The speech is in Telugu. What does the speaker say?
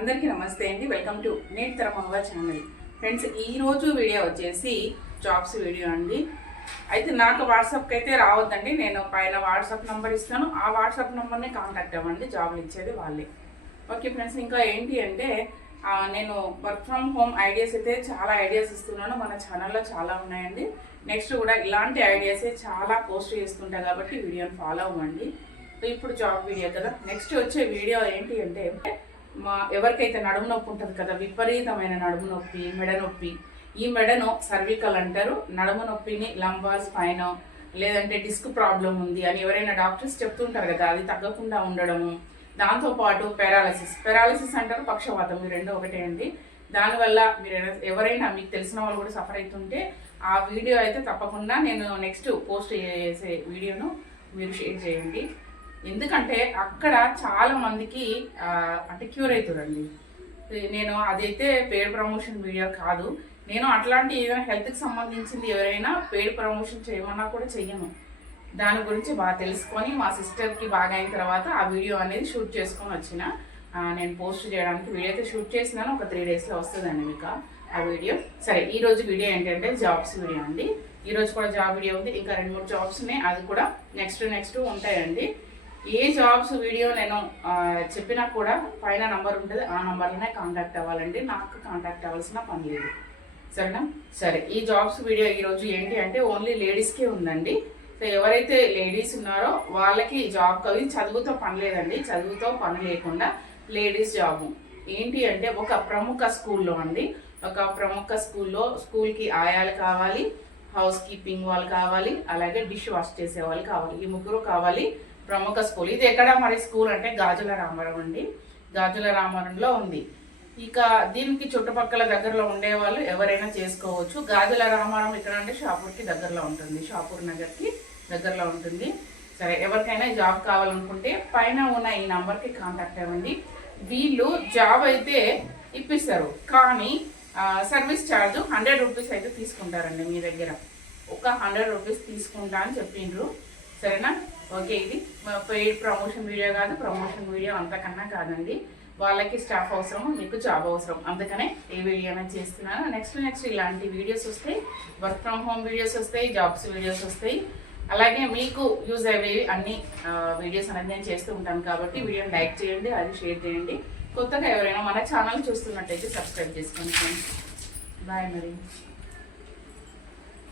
అందరికీ నమస్తే అండి. వెల్కమ్ టు నేటితరమవ్వ ఛానల్. ఫ్రెండ్స్, ఈరోజు వీడియో వచ్చేసి జాబ్స్ వీడియో అండి. అయితే నాకు వాట్సాప్కి అయితే రావద్దండి. నేను పైన వాట్సాప్ నెంబర్ ఇస్తాను. ఆ వాట్సాప్ నెంబర్ని కాంటాక్ట్ అవ్వండి. జాబ్లు ఇచ్చేది వాళ్ళే. ఓకే ఫ్రెండ్స్, ఇంకా ఏంటి అంటే నేను వర్క్ ఫ్రమ్ హోమ్ ఐడియాస్ అయితే చాలా ఐడియాస్ ఇస్తున్నాను. మన ఛానల్లో చాలా ఉన్నాయండి. నెక్స్ట్ కూడా ఇలాంటి ఐడియాసే చాలా పోస్ట్ చేస్తుంటా కాబట్టి వీడియోని ఫాలో అవ్వండి. ఇప్పుడు జాబ్ వీడియో కదా. నెక్స్ట్ వచ్చే వీడియో ఏంటి అంటే ఎవరికైతే నడుము నొప్పి ఉంటుంది కదా, విపరీతమైన నడుము నొప్పి, మెడ నొప్పి. ఈ మెడను సర్వికల్ అంటారు. నడుము నొప్పిని లంబార్ స్పైన్ లేదంటే డిస్క్ ప్రాబ్లం ఉంది అని ఎవరైనా డాక్టర్స్ చెప్తుంటారు కదా, అది తగ్గకుండా ఉండడము. దాంతోపాటు పెరాలసిస్ అంటారు, పక్షవాతం. ఈ రెండు ఒకటే అండి. దానివల్ల మీరు ఎవరైనా మీకు తెలిసిన వాళ్ళు కూడా సఫర్ అవుతుంటే ఆ వీడియో అయితే తప్పకుండా నేను నెక్స్ట్ పోస్ట్ చేసే వీడియోను మీరు షేర్ చేయండి. ఎందుకంటే అక్కడ చాలా మందికి అంటే క్యూర్ అవుతారండి. నేను అదైతే పెయిడ్ ప్రమోషన్ వీడియో కాదు. నేను అట్లాంటి ఏదైనా హెల్త్కి సంబంధించింది ఎవరైనా పెయిడ్ ప్రమోషన్ చేయమన్నా కూడా చెయ్యను. దాని గురించి బాగా తెలుసుకొని మా సిస్టర్కి బాగా అయిన తర్వాత ఆ వీడియో అనేది షూట్ చేసుకొని వచ్చిన నేను పోస్ట్ చేయడానికి వీడియో అయితే షూట్ చేసినాను. ఒక 3 డేస్లో వస్తుందండి మీకు ఆ వీడియో. సరే, ఈరోజు వీడియో ఏంటంటే జాబ్స్ వీడియో అండి. ఈరోజు కూడా జాబ్ వీడియో ఉంది. ఇంకా 2-3 జాబ్స్ ఉన్నాయి. అది కూడా నెక్స్ట్ ఉంటాయండి. ఏ జాబ్స్ వీడియో నేను చెప్పినా కూడా పైన నంబర్ ఉంటుంది. ఆ నంబర్లోనే కాంటాక్ట్ అవ్వాలండి. నాకు కాంటాక్ట్ అవ్వాల్సిన పని లేదు. సరేనా? సరే, ఈ జాబ్స్ వీడియో ఈరోజు ఏంటి అంటే ఓన్లీ లేడీస్కే ఉందండి. సో ఎవరైతే లేడీస్ ఉన్నారో వాళ్ళకి జాబ్ కవి చదువుతో పని లేదండి. చదువుతో పని లేకుండా లేడీస్ జాబు ఏంటి అంటే ఒక ప్రముఖ స్కూల్లో అండి. ఒక ప్రముఖ స్కూల్కి ఆయాలు కావాలి, హౌస్ కీపింగ్ వాళ్ళు కావాలి, అలాగే డిష్ వాష్ చేసే వాళ్ళు కావాలి. ఈ ముగ్గురు కావాలి. ప్రముఖ స్కూల్. ఇది ఎక్కడ మరి స్కూల్ అంటే గాజుల రామారం అండి. గాజుల రామారంలో ఉంది. ఇక దీనికి చుట్టుపక్కల దగ్గరలో ఉండే వాళ్ళు ఎవరైనా చేసుకోవచ్చు. గాజుల రామారం ఇక్కడ అంటే షాపూర్కి దగ్గరలో ఉంటుంది. షాపూర్ నగర్కి దగ్గరలో ఉంటుంది. సరే, ఎవరికైనా జాబ్ కావాలనుకుంటే పైన ఉన్న ఈ నంబర్కి కాంటాక్ట్ అవ్వండి. వీళ్ళు జాబ్ అయితే ఇప్పిస్తారు, కానీ సర్వీస్ ఛార్జ్ 100 రూపీస్ అయితే తీసుకుంటారండి మీ దగ్గర. ఒక 100 రూపీస్ తీసుకుంటా అని చెప్పిండ్రు. సరేనా? ఓకే, ఇది పెయిడ్ ప్రమోషన్ వీడియో కాదు. ప్రమోషన్ వీడియో అంతకన్నా కాదండి. వాళ్ళకి స్టాఫ్ అవసరం, మీకు జాబ్ అవసరం. అందుకనే ఈ వీడియో అనేది చేస్తున్నాను. నెక్స్ట్ ఇలాంటి వీడియోస్ వస్తాయి. వర్క్ ఫ్రమ్ హోమ్ వీడియోస్ వస్తాయి, జాబ్స్ వీడియోస్ వస్తాయి. అలాగే మీకు యూజ్ అయ్యేవి అన్ని వీడియోస్ అనేది నేను చేస్తూ ఉంటాను కాబట్టి వీడియోని లైక్ చేయండి, అది షేర్ చేయండి. కొత్తగా ఎవరైనా మన ఛానల్ చూస్తున్నట్టయితే సబ్స్క్రైబ్ చేసుకోండి. బాయ్ మరి.